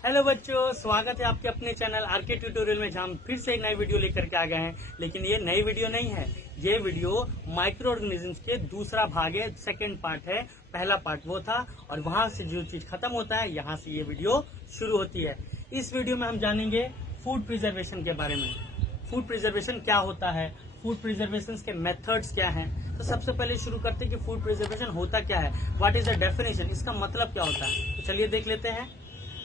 Hello बच्चों, स्वागत है आपके अपने चैनल आरके ट्यूटोरियल में, जहाँ हम फिर से एक नई वीडियो लेकर के आ गए हैं। लेकिन ये नई वीडियो नहीं है, ये वीडियो माइक्रो ऑर्गेनिजम्स के दूसरा भाग है, सेकंड पार्ट है। पहला पार्ट वो था और वहां से जो चीज खत्म होता है, यहाँ से ये वीडियो शुरू होती है। इस वीडियो में हम जानेंगे फूड प्रिजर्वेशन के बारे में। फूड प्रिजर्वेशन क्या होता है, फूड प्रिजर्वेशन के मेथड्स क्या हैं। तो सबसे पहले शुरू करते हैं कि फूड प्रिजर्वेशन होता क्या है, व्हाट इज द डेफिनेशन, इसका मतलब क्या होता है। तो चलिए देख लेते हैं।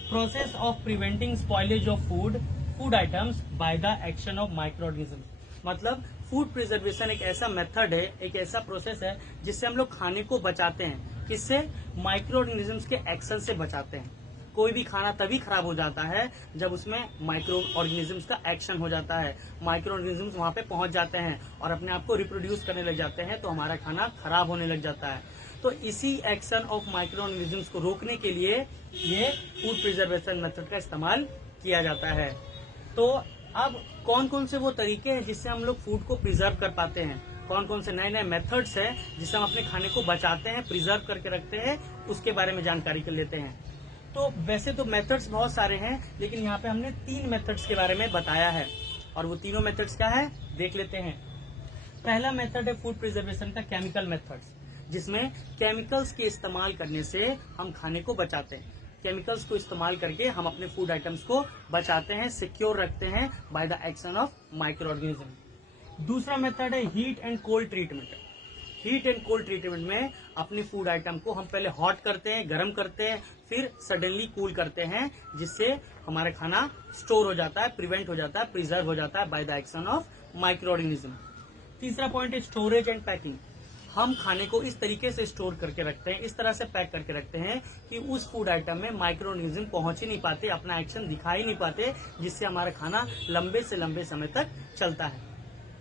Process of preventing spoilage of food items by the action of micro organism. मतलब फूड प्रिजर्वेशन एक ऐसा मेथड है, एक ऐसा प्रोसेस है जिससे हम लोग खाने को बचाते हैं। किससे? माइक्रो ऑर्गेनिजम्स के एक्शन से बचाते हैं। कोई भी खाना तभी खराब हो जाता है जब उसमें माइक्रो ऑर्गेनिजम्स का एक्शन हो जाता है। माइक्रो ऑर्गेनिजम्स वहां पे पहुंच जाते हैं और अपने आप को रिप्रोड्यूस करने लग जाते हैं, तो हमारा खाना खराब होने लग जाता है। तो इसी एक्शन ऑफ माइक्रो ऑर्गेनिजम्स को रोकने के लिए ये फूड प्रिजर्वेशन मेथड का इस्तेमाल किया जाता है। तो अब कौन कौन से वो तरीके हैं जिससे हम लोग फूड को प्रिजर्व कर पाते हैं, कौन कौन से नए नए मेथड्स हैं जिससे हम अपने खाने को बचाते हैं, प्रिजर्व करके रखते हैं, उसके बारे में जानकारी कर लेते हैं। तो वैसे तो मेथड्स बहुत सारे हैं, लेकिन यहाँ पे हमने 3 मेथड्स के बारे में बताया है, और वो तीनों मेथड्स क्या है देख लेते हैं। पहला मेथड है फूड प्रिजर्वेशन का केमिकल मेथड्स, जिसमें केमिकल्स के इस्तेमाल करने से हम खाने को बचाते हैं। केमिकल्स को इस्तेमाल करके हम अपने फूड आइटम्स को बचाते हैं, सिक्योर रखते हैं by the action of micro organism. दूसरा मेथड है heat and cold treatment. Heat and cold treatment में अपने फूड आइटम को हम पहले हॉट करते हैं, गर्म करते हैं, फिर सडनली कूल करते हैं, जिससे हमारा खाना स्टोर हो जाता है, प्रिवेंट हो जाता है, प्रिजर्व हो जाता है by the action of micro organism. तीसरा पॉइंट है स्टोरेज एंड पैकिंग। हम खाने को इस तरीके से स्टोर करके रखते हैं, इस तरह से पैक करके रखते हैं कि उस फूड आइटम में माइक्रो ऑर्गेनिज्म पहुंच ही नहीं पाते, अपना एक्शन दिखा ही नहीं पाते, जिससे हमारा खाना लंबे से लंबे समय तक चलता है।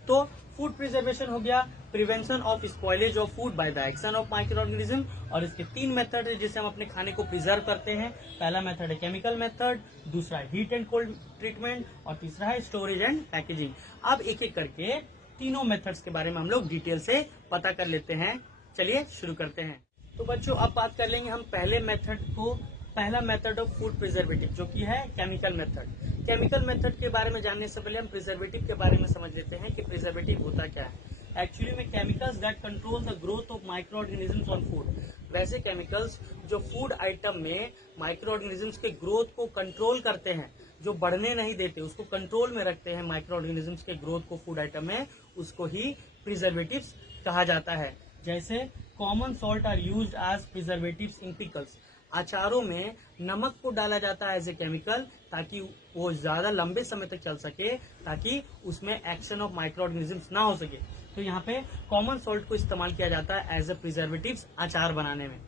तो फूड प्रिजर्वेशन हो गया prevention of spoilage of food by the action of micro organism, और इसके 3 मेथड है जिससे हम अपने खाने को प्रिजर्व करते हैं। पहला मेथड है केमिकल मेथड, दूसरा है हीट एंड कोल्ड ट्रीटमेंट, और तीसरा है स्टोरेज एंड पैकेजिंग। अब एक एक करके तीनों मेथड्स के बारे में हम लोग डिटेल से पता कर लेते हैं। चलिए शुरू करते हैं। तो बच्चों अब बात कर लेंगे हम पहले मेथड को, पहला मेथड ऑफ फूड प्रिजर्वेटिव, जो कि है केमिकल मेथड। केमिकल मेथड के बारे में जानने से पहले हम प्रिजर्वेटिव के बारे में समझ लेते हैं कि प्रिजर्वेटिव होता क्या है। एक्चुअली में chemicals that control the growth of micro organisms on food. वैसे केमिकल्स जो फूड आइटम में माइक्रो ऑर्गेनिजम्स के ग्रोथ को कंट्रोल करते हैं, जो बढ़ने नहीं देते, उसको कंट्रोल में रखते हैं माइक्रो ऑर्गेनिजम्स के ग्रोथ को फूड आइटम में, उसको ही प्रिजर्वेटिव्स कहा जाता है। जैसे common salt are used as preservatives in pickles. अचारों में नमक को डाला जाता है एज ए केमिकल, ताकि वो ज्यादा लंबे समय तक चल सके, ताकि उसमें एक्शन ऑफ माइक्रो ऑर्गेनिजम्स ना हो सके। तो यहाँ पे कॉमन सॉल्ट को इस्तेमाल किया जाता है एज ए प्रिजर्वेटिव्स अचार बनाने में।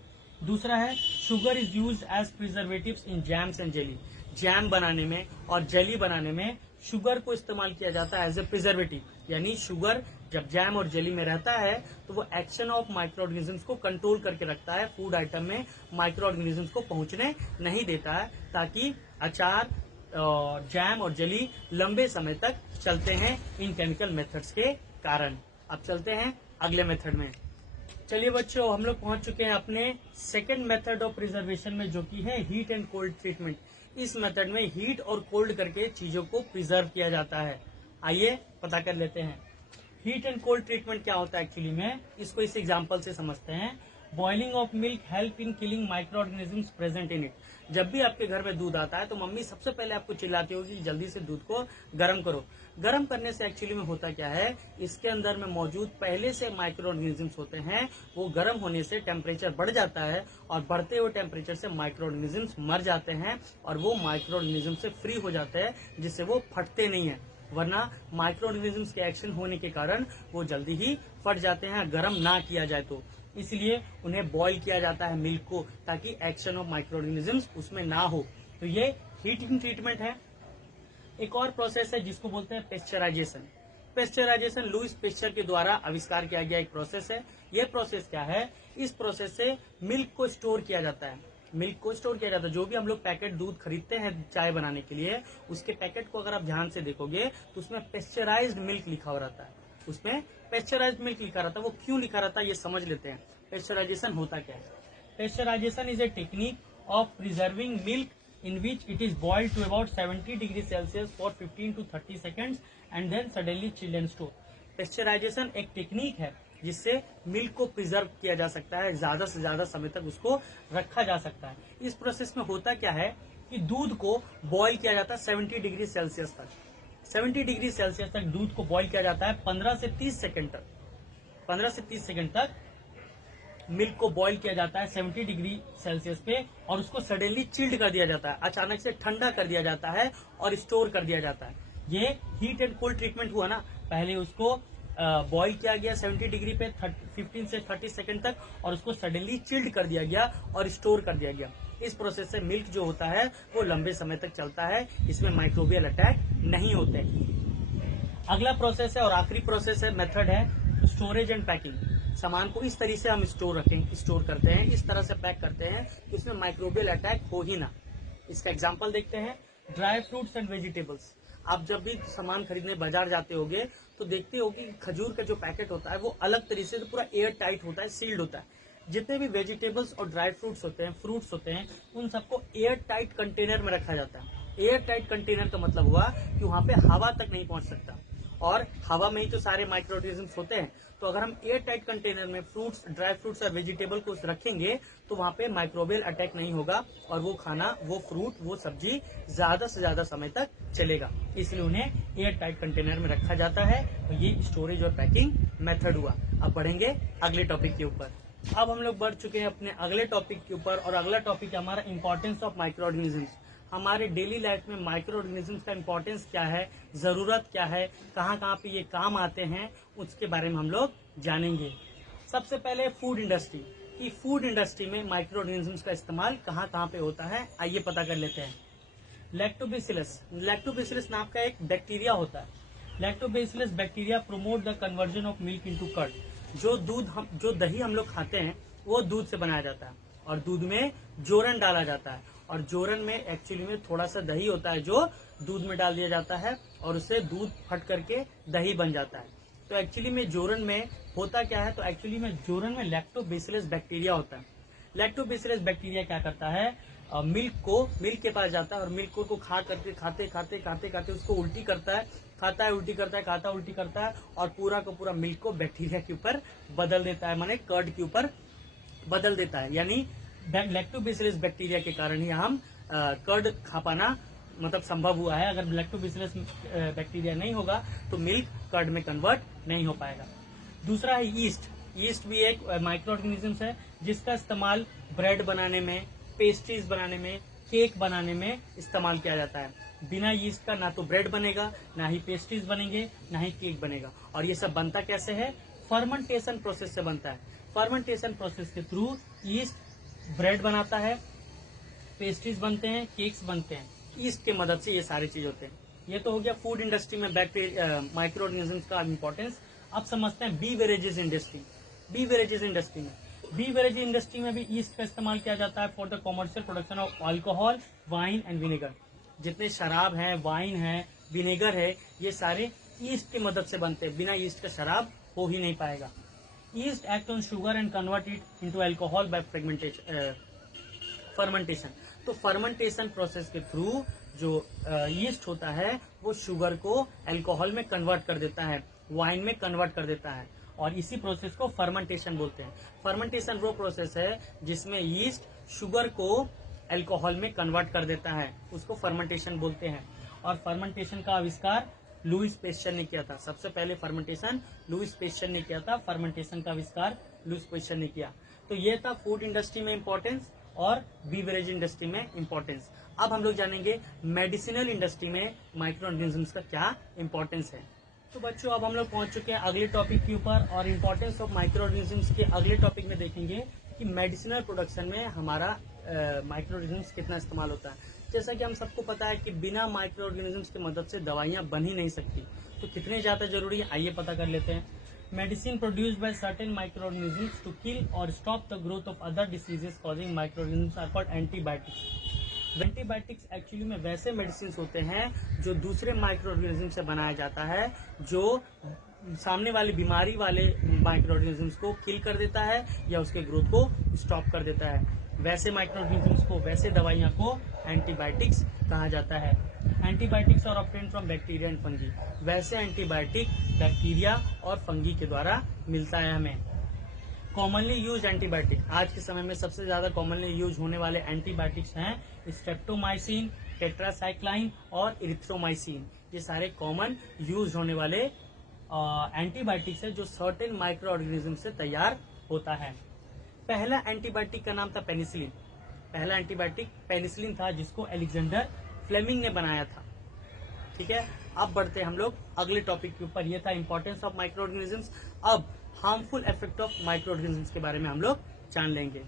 दूसरा है sugar is used as preservatives in jams and jelly. Jam बनाने में और जेली बनाने में शुगर को इस्तेमाल किया जाता है एज ए प्रिजर्वेटिव। यानी शुगर जब जैम और जेली में रहता है तो वो एक्शन ऑफ माइक्रो ऑर्गेनिजम्स को कंट्रोल करके रखता है, फूड आइटम में माइक्रो ऑर्गेनिजम्स को पहुंचने नहीं देता है, ताकि अचार, जैम और जेली लंबे समय तक चलते हैं इन केमिकल मेथड्स के कारण। अब चलते हैं अगले मेथड में। चलिए बच्चों, हम लोग पहुंच चुके हैं अपने सेकेंड मेथड ऑफ प्रिजर्वेशन में, जो कि है हीट एंड कोल्ड ट्रीटमेंट। इस मेथड में हीट और कोल्ड करके चीजों को प्रिजर्व किया जाता है। आइए पता कर लेते हैं हीट एंड कोल्ड ट्रीटमेंट क्या होता है। एक्चुअली में इसको इस एग्जांपल से समझते हैं। Boiling of milk help in killing micro organisms present in it. जब भी आपके घर में दूध आता है तो मम्मी सबसे पहले आपको चिल्लाती होगी कि जल्दी से दूध को गर्म करो। गर्म करने से एक्चुअली में होता क्या है, इसके अंदर में मौजूद पहले से माइक्रो ऑर्गेनिजम्स होते हैं, वो गर्म होने से टेम्परेचर बढ़ जाता है, और बढ़ते हुए टेम्परेचर से माइक्रो ऑर्गेनिजम्स मर जाते हैं, और वो माइक्रो ऑर्गेनिज्म से फ्री हो जाते हैं, जिससे वो फटते नहीं है। वरना माइक्रो ऑर्गेनिजम्स के एक्शन होने के कारण वो जल्दी ही फट जाते हैं, गर्म ना किया जाए तो। इसलिए उन्हें बॉईल किया जाता है मिल्क को, ताकि एक्शन ऑफ माइक्रो ऑर्गेनिजम्स उसमें ना हो। तो ये हीटिंग ट्रीटमेंट है। एक और प्रोसेस है जिसको बोलते हैं पेस्चराइजेशन। पेस्चराइजेशन लुईस पेस्चर के द्वारा आविष्कार किया गया एक प्रोसेस है। यह प्रोसेस क्या है, इस प्रोसेस से मिल्क को स्टोर किया जाता है। मिल्क को स्टोर किया जाता है। जो भी हम लोग पैकेट दूध खरीदते हैं चाय बनाने के लिए, उसके पैकेट को अगर आप ध्यान से देखोगे तो उसमें पेस्चराइज्ड मिल्क लिखा हुआ रहता है। उसमें पेस्चराइज्ड मिल्क लिखा रहता है। वो क्यों लिखा रहता है ये समझ लेते हैं। पेस्चराइजेशन होता क्या है। Pasteurisation is a technique of preserving milk in which it is boiled to about 70 degrees Celsius for 15 to 30 seconds and then suddenly chilled and stored. Pasteurisation एक टेक्निक है जिससे मिल्क को प्रिजर्व किया जा सकता है, ज्यादा से ज्यादा समय तक उसको रखा जा सकता है। इस प्रोसेस में होता क्या है कि दूध को बॉईल किया जाता है 70 डिग्री सेल्सियस तक। 70 डिग्री सेल्सियस तक दूध को बॉईल किया जाता है 15 से 30 सेकंड तक। 15 से 30 सेकंड तक मिल्क को बॉईल किया जाता है 70 डिग्री सेल्सियस पे और उसको सडनली चिल्ड कर दिया जाता है, अचानक से ठंडा कर दिया जाता है और स्टोर कर दिया जाता है। ये हीट एंड कोल्ड ट्रीटमेंट हुआ ना, पहले उसको बॉईल किया गया 70 डिग्री पे 15 से 30 सेकंड तक और उसको सडनली चिल्ड कर दिया गया और स्टोर कर दिया गया। इस प्रोसेस से मिल्क जो होता है वो लंबे समय तक चलता है, इसमें माइक्रोबियल अटैक नहीं होते। अगला प्रोसेस है और आखिरी प्रोसेस है, मेथड है स्टोरेज एंड पैकिंग। सामान को इस तरीके से हम स्टोर करते हैं, इस तरह से पैक करते हैं कि उसमें माइक्रोबियल अटैक हो ही ना। इसका एग्जांपल देखते हैं, ड्राई फ्रूट्स एंड वेजिटेबल्स। आप जब भी सामान खरीदने बाजार जाते होगे तो देखते होगे कि खजूर का जो पैकेट होता है वो अलग तरीके से पूरा एयर टाइट होता है, सील्ड होता है। जितने भी वेजिटेबल्स और ड्राई फ्रूट्स होते हैं, फ्रूट्स होते हैं, उन सबको एयर टाइट कंटेनर में रखा जाता है। एयर टाइट कंटेनर का मतलब हुआ कि वहां पे हवा तक नहीं पहुंच सकता और हवा में ही तो सारे माइक्रो ऑर्गेनिजम्स होते हैं। तो अगर हम एयर टाइट कंटेनर में फ्रूट्स, ड्राई फ्रूट्स और वेजिटेबल को रखेंगे तो वहां पे माइक्रोबियल अटैक नहीं होगा और वो खाना, वो फ्रूट, वो सब्जी ज्यादा से ज्यादा समय तक चलेगा। इसलिए उन्हें एयर टाइट कंटेनर में रखा जाता है। तो ये स्टोरेज और पैकिंग मेथड हुआ। अब बढ़ेंगे अगले टॉपिक के ऊपर। अब हम लोग बढ़ चुके हैं अपने अगले टॉपिक के ऊपर और अगला टॉपिक है हमारा इंपॉर्टेंस ऑफ माइक्रो ऑर्गेनिजम्स। हमारे डेली लाइफ में माइक्रो ऑर्गेनिजम्स का इंपॉर्टेंस क्या है, जरूरत क्या है, कहाँ कहाँ पे ये काम आते हैं, उसके बारे में हम लोग जानेंगे। सबसे पहले फूड इंडस्ट्री, कि फूड इंडस्ट्री में माइक्रो ऑर्गेनिजम्स का इस्तेमाल कहाँ कहाँ पे होता है, आइए पता कर लेते हैं। लैक्टोबैसिलस नाम का एक बैक्टीरिया होता है। Lactobacillus bacteria promote the conversion of milk into curd. जो दही हम लोग खाते हैं वो दूध से बनाया जाता है और दूध में जोरन डाला जाता है और जोरन में एक्चुअली में थोड़ा सा दही होता है जो दूध में डाल दिया जाता है और उससे दूध फट करके दही बन जाता है। तो एक्चुअली में जोरन में होता क्या है, तो एक्चुअली में जोरन में लैक्टोबैसिलस बैक्टीरिया होता है। लैक्टोबैसिलस बैक्टीरिया क्या करता है, मिल्क के पास जाता है और मिल्क को खाते उसको उल्टी करता है, खाता है उल्टी करता है और पूरा का पूरा मिल्क को बैक्टीरिया के ऊपर बदल देता है, माने कर्ड के ऊपर बदल देता है। यानी लैक्टोबैसिलस बैक्टीरिया के कारण ही हम कर्ड खा पाना मतलब संभव हुआ है। अगर लैक्टोबैसिलस बैक्टीरिया नहीं होगा तो मिल्क कर्ड में कन्वर्ट नहीं हो पाएगा। दूसरा है ईस्ट। ईस्ट भी एक माइक्रो ऑर्गेनिजम्स है जिसका इस्तेमाल ब्रेड बनाने में, पेस्ट्रीज बनाने में, केक बनाने में इस्तेमाल किया जाता है। बिना यीस्ट का ना तो ब्रेड बनेगा, ना ही पेस्ट्रीज बनेंगे, ना ही केक बनेगा। और ये सब बनता कैसे है, फर्मेंटेशन प्रोसेस से बनता है। फर्मेंटेशन प्रोसेस के थ्रू यीस्ट ब्रेड बनाता है, पेस्ट्रीज बनते हैं, केक्स बनते हैं। ईस्ट की मदद से ये सारी चीज होते हैं। ये तो हो गया फूड इंडस्ट्री में माइक्रो ऑर्गेनिजम्स का इम्पोर्टेंस। अब समझते हैं बीवरेजेस इंडस्ट्री। बीवरेजेस इंडस्ट्री में भी ईस्ट का इस्तेमाल किया जाता है for the commercial production of alcohol, wine and vinegar. जितने शराब है, वाइन है, विनेगर है, ये सारे ईस्ट की मदद से बनते हैं। बिना ईस्ट का शराब हो ही नहीं पाएगा। East act on sugar and convert it into alcohol bye fermentation. तो फर्मेंटेशन प्रोसेस के थ्रू जो ईस्ट होता है वो शुगर को अल्कोहल में कन्वर्ट कर देता है, वाइन में कन्वर्ट कर देता है और इसी प्रोसेस को फर्मेंटेशन बोलते हैं। फर्मेंटेशन वो प्रोसेस है जिसमें ईस्ट शुगर को अल्कोहल में कन्वर्ट कर देता है, उसको फर्मेंटेशन बोलते हैं। और फर्मेंटेशन का आविष्कार लुईस पेस्चर ने किया था। सबसे पहले फर्मेंटेशन लुईस पेस्चर ने किया था। फर्मेंटेशन का आविष्कार लुईस पेस्चर ने किया। तो ये था फूड इंडस्ट्री में इम्पोर्टेंस और बीवरेज इंडस्ट्री में इम्पोर्टेंस। अब हम लोग जानेंगे मेडिसिनल इंडस्ट्री में माइक्रो ऑर्गेनिजम्स का क्या इम्पोर्टेंस है। तो बच्चों अब हम लोग पहुंच चुके हैं अगले टॉपिक के ऊपर और इम्पोर्टेंस ऑफ माइक्रो ऑर्गेनिजम्स के अगले टॉपिक में देखेंगे कि मेडिसिनल प्रोडक्शन में हमारा माइक्रो ऑर्गेनिजम्स कितना इस्तेमाल होता है। जैसा कि हम सबको पता है कि बिना माइक्रो ऑर्गेनिजम्स की मदद से दवाइयां बन ही नहीं सकती, तो कितने ज्यादा जरूरी है आइए पता कर लेते हैं। Medicine produced by certain micro organisms to kill और stop the growth of other diseases causing micro organisms are called antibiotics. Antibiotics actually में वैसे मेडिसिन होते हैं जो दूसरे माइक्रो ऑर्गेनिज्म से बनाया जाता है जो सामने वाले बीमारी वाले माइक्रो ऑर्गेनिजम्स को किल कर देता है या उसके ग्रोथ को स्टॉप कर देता है। वैसे माइक्रो ऑर्गेनिजम्स को, वैसे दवाइयां को एंटीबायोटिक्स कहा जाता है। Antibiotics are obtained from bacteria and fungi. वैसे एंटीबायोटिक बैक्टीरिया और फंगी के द्वारा मिलता है हमें। कॉमनली यूज एंटीबायोटिक, आज के समय में सबसे ज्यादा कॉमनली यूज होने वाले एंटीबायोटिक्स हैं स्ट्रेप्टोमाइसिन, टेट्रासाइक्लाइन और इरिथ्रोमाइसिन। ये सारे कॉमन यूज होने वाले एंटीबायोटिक्स है जो सर्टेन माइक्रो ऑर्गेनिज्म से तैयार होता है। पहला एंटीबायोटिक का नाम था पेनिसिलिन। पहला एंटीबायोटिक पेनिसिलिन था जिसको अलेक्जेंडर फ्लेमिंग ने बनाया था। ठीक है, अब बढ़ते हम लोग अगले टॉपिक के ऊपर। ये था इंपॉर्टेंस ऑफ माइक्रो ऑर्गेनिजम्स। अब harmful effect of micro organisms के बारे में हम लोग जान लेंगे।